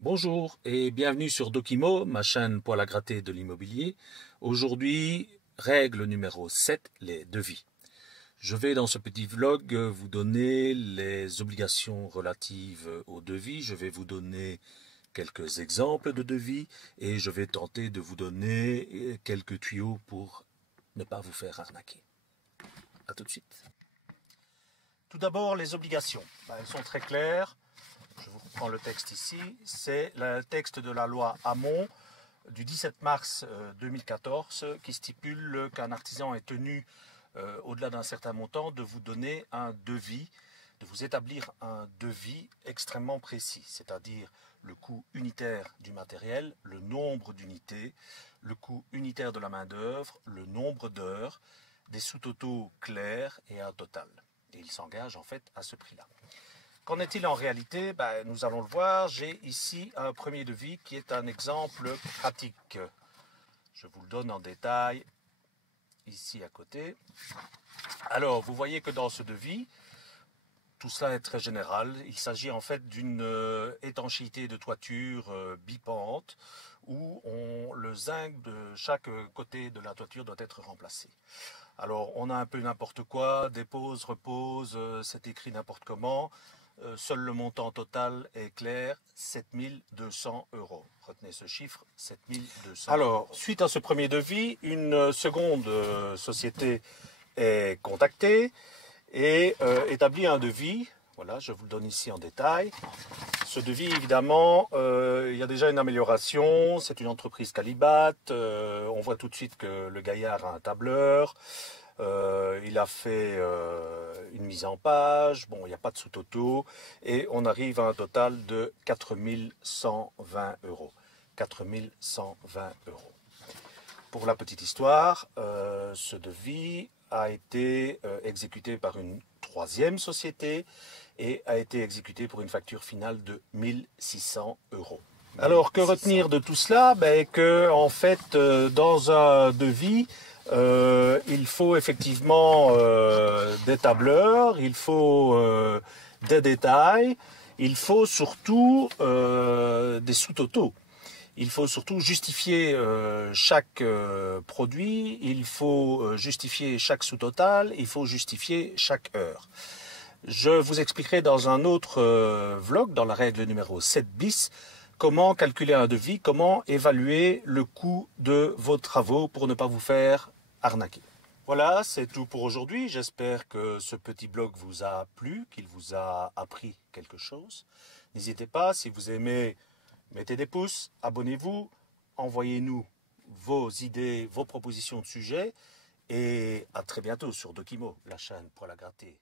Bonjour et bienvenue sur Docimo, ma chaîne poil à gratter de l'immobilier. Aujourd'hui, règle numéro 7, les devis. Je vais dans ce petit vlog vous donner les obligations relatives aux devis. Je vais vous donner quelques exemples de devis et je vais tenter de vous donner quelques tuyaux pour ne pas vous faire arnaquer. A tout de suite. Tout d'abord, les obligations. Elles sont très claires. Je vous reprends le texte ici. C'est le texte de la loi Hamon du 17 mars 2014 qui stipule qu'un artisan est tenu, au-delà d'un certain montant, de vous donner un devis, de vous établir un devis extrêmement précis, c'est-à-dire le coût unitaire du matériel, le nombre d'unités, le coût unitaire de la main-d'œuvre, le nombre d'heures, des sous-totaux clairs et un total. Et il s'engage en fait à ce prix-là. Qu'en est-il en réalité? Nous allons le voir. J'ai ici un premier devis qui est un exemple pratique. Je vous le donne en détail ici à côté. Alors, vous voyez que dans ce devis, tout cela est très général. Il s'agit en fait d'une étanchéité de toiture bipente où le zinc de chaque côté de la toiture doit être remplacé. Alors, on a un peu n'importe quoi, dépose, repose, c'est écrit n'importe comment. Seul le montant total est clair, 7 200 €. Retenez ce chiffre, 7 200 €. Alors, suite à ce premier devis, une seconde société est contactée et établit un devis. Voilà, je vous le donne ici en détail. Ce devis, évidemment, il y a déjà une amélioration. C'est une entreprise Calibat. On voit tout de suite que le gaillard a un tableur. Il a fait une mise en page, bon, il n'y a pas de sous-toto, et on arrive à un total de 4 120 €. 4 120 €. Pour la petite histoire, ce devis a été exécuté par une troisième société et a été exécuté pour une facture finale de 1 600 €. Alors, que retenir de tout cela? Que, en fait, dans un devis, il faut effectivement des tableurs, il faut des détails, il faut surtout des sous-totaux. Il faut surtout justifier chaque produit, il faut justifier chaque sous-total, il faut justifier chaque heure. Je vous expliquerai dans un autre vlog, dans la règle numéro 7 bis, comment calculer un devis, comment évaluer le coût de vos travaux pour ne pas vous faire arnaquer. Voilà, c'est tout pour aujourd'hui. J'espère que ce petit blog vous a plu, qu'il vous a appris quelque chose. N'hésitez pas, si vous aimez, mettez des pouces, abonnez-vous, envoyez-nous vos idées, vos propositions de sujets et à très bientôt sur Docimo, la chaîne pour la gratter.